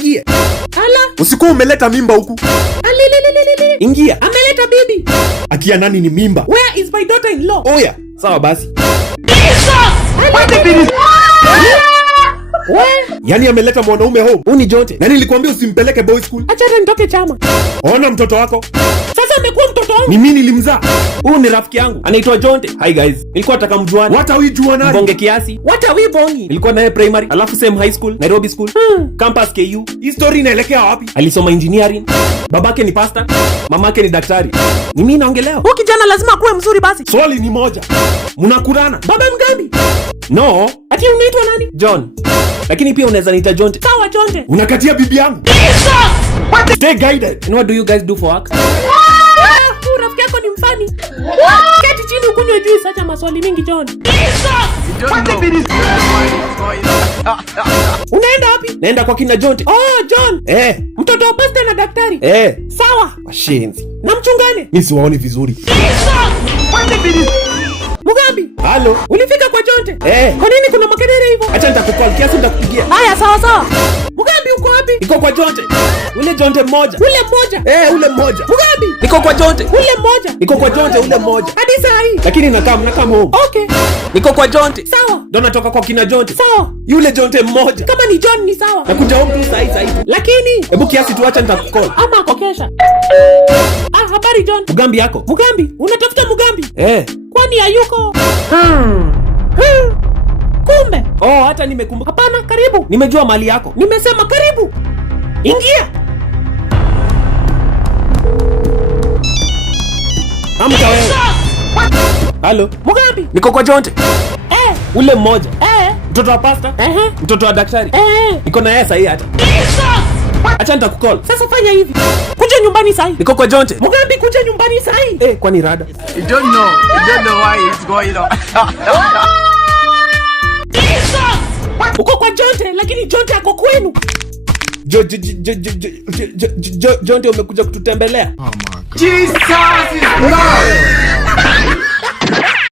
Ingia. Ala. Usikuwa umeleta mimba huku. Alilililili. Ingia. Ameleta bibi. Akia nani ni mimba? Where is my daughter-in-law? Oya, sawa basi. Yani ameleta mwanaume home. Huu ni Jonte. Na nilikwambia usimpeleke boy school. Acha hata nitoke chama. Ona mtoto wako. Sasa amekuwa mtoto wangu. Ni mimi nilimzaa. Huu ni rafiki yangu. Anaitwa Jonte. Hi guys. Nilikuwa nataka mjuane. What are we juana? Bonge kiasi. What are we bongi? Nilikuwa naye primary, alafu same high school, Nairobi school. Campus KU. Hii story inaelekea wapi? Alisoma engineering. Babake ni pastor, mamake ni daktari. Ni mimi naongelea. Huyu kijana lazima akuwe mzuri basi. Swali ni moja. Mnakurana. Baba Mgambi. No, Ati unaitwa nani? John. Lakini pia unaweza niita Jonte. Sawa Jonte. Unakatia bibi yangu. Stay guided. And what do you guys do for work? Huyu rafiki yako ni mfani. Keti chini ukunywe juice, acha maswali mingi John. Unaenda wapi? Naenda kwa kina Jonte. Oh John. Mtoto wa pastor na daktari. Sawa. Washenzi. Na mchungane. Mimi siwaoni vizuri. Mugambi. Halo. Ulifika kwa Jonte? Kwa nini kuna makelele hivyo? Acha nitakukall kiasi nitakupigia. Haya sawa. Mugambi uko wapi? Niko kwa Jonte. Ule Jonte mmoja. Ule mmoja. Ule mmoja. Mugambi. Niko kwa Jonte. Ule mmoja. Niko kwa Jonte ule mmoja. Hadi saa hii. Lakini nakaa home. Okay. Niko kwa Jonte. Sawa. Ndo natoka kwa kina Jonte. Sawa. Yule Jonte mmoja. Kama ni John ni sawa. Nakuja home tu saa hii. Lakini hebu kiasi tu acha nitakukall. ama akokesha. Habari John. Mugambi yako. Mugambi, unatafuta Mugambi? Kwani hayuko? Kumbe. Hata nimekumbuka. Hapana, karibu. Nimejua mali yako. Nimesema karibu. Ingia. Amka wewe. Halo. Mugambi. Niko kwa Jonte. Ule mmoja. Mtoto wa pastor. Mtoto wa daktari. Niko na yeye sahi hata. Acha nitakukall. Sasa fanya hivi. Kuja nyumbani sahi. Niko kwa Jonte. Mugambi, kuja nyumbani sahi. Kwani rada? You don't know why it's going on. Uko kwa Jonte, lakini Jonte ako kwenu. Jonte umekuja kututembelea? Jesus is Lord.